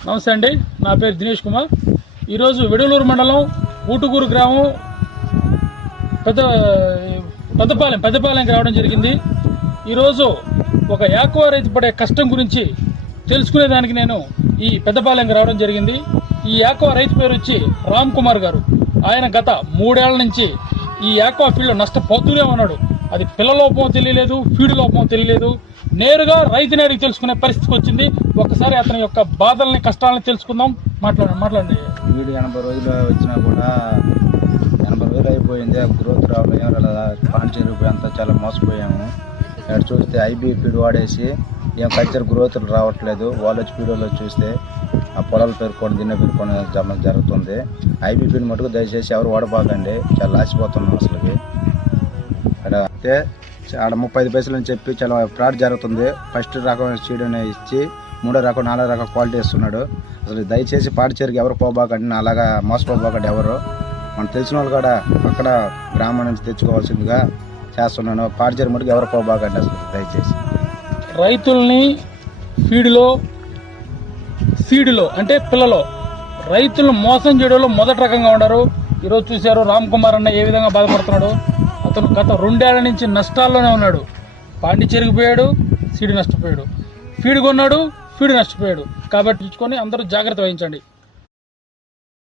నమస్తే అండి నా పేరు దినేష్ కుమార్ ఈరోజు విడలూరు మండలం ఊటుకూరు గ్రామం పెద్ద పెద్దపాలెం పెద్దపాలెంకి రావడం జరిగింది ఈరోజు ఒక యాక్వా రైతు పడే కష్టం గురించి తెలుసుకునేదానికి నేను ఈ పెద్దపాలెంకి రావడం జరిగింది ఈ యాక్వా రైతు పేరు వచ్చి రామ్ కుమార్ గారు. ఆయన గత మూడేళ్ళ నుంచి ఈ యాక్వా ఫీల్డ్ నష్టపోతూనే ఉన్నాడు. అది పిల్ల లోపం తెలియలేదు ఫీడ్ లోపం తెలియలేదు. నేరుగా రైతు నేరుగా తెలుసుకునే పరిస్థితికి వచ్చింది. ఒకసారి అతని యొక్క బాధల్ని కష్టాలని తెలుసుకుందాం. మాట్లాడండి మాట్లాడండి. వీడు ఎనభై రోజులు వచ్చినా కూడా ఎనభై రోజులు అయిపోయింది. గ్రోత్ రావడం ఏం రాలేదా పాండిచేరి పోయి అంతా చాలా మోసపోయాము. ఇక్కడ చూస్తే ఐబీ ఫీడ్ వాడేసి ఏం కల్చర్ గ్రోత్లు రావట్లేదు. వాళ్ళు వచ్చి వీడియోలో చూస్తే ఆ పొలాలు పేరుకొని దిన్న పేర్కొని జమ జరుగుతుంది. ఐబీపీని మటుకు దయచేసి ఎవరు వాడబాకండి. చాలా లాసిపోతున్నాం అసలుకి. అక్కడ అయితే ఆడ ముప్పై ఐదు పైసలు అని చెప్పి చాలా ఫ్రాడ్ జరుగుతుంది. ఫస్ట్ రకం చీడని ఇచ్చి మూడో రకం నాలుగో రకం క్వాలిటీ ఇస్తున్నాడు. అసలు దయచేసి పాడిచేరికి ఎవరు పోబాకండి అలాగా మోసపోబాకండి ఎవరు. మనం తెలిసిన వాళ్ళు కూడా అక్కడ గ్రామం నుంచి తెచ్చుకోవాల్సిందిగా చేస్తున్నాను. పాడిచేరి మటుకు ఎవరు పోబాకండి అసలు దయచేసి. రైతుల్ని ఫీడ్లో సీడ్లో అంటే పిల్లలో. రైతులను మోసం చేయడంలో మొదటి రకంగా ఉన్నారు. ఈరోజు చూశారు రామ్ కుమార్ అన్న ఏ విధంగా బాధపడుతున్నాడు. అతను గత రెండేళ్ళ నుంచి నష్టాల్లోనే ఉన్నాడు. పాండి చెరిగిపోయాడు సీడ్ నష్టపోయాడు. ఫీడ్ కొన్నాడు ఫీడ్ నష్టపోయాడు. కాబట్టి ఇచ్చుకొని అందరూ జాగ్రత్త వహించండి.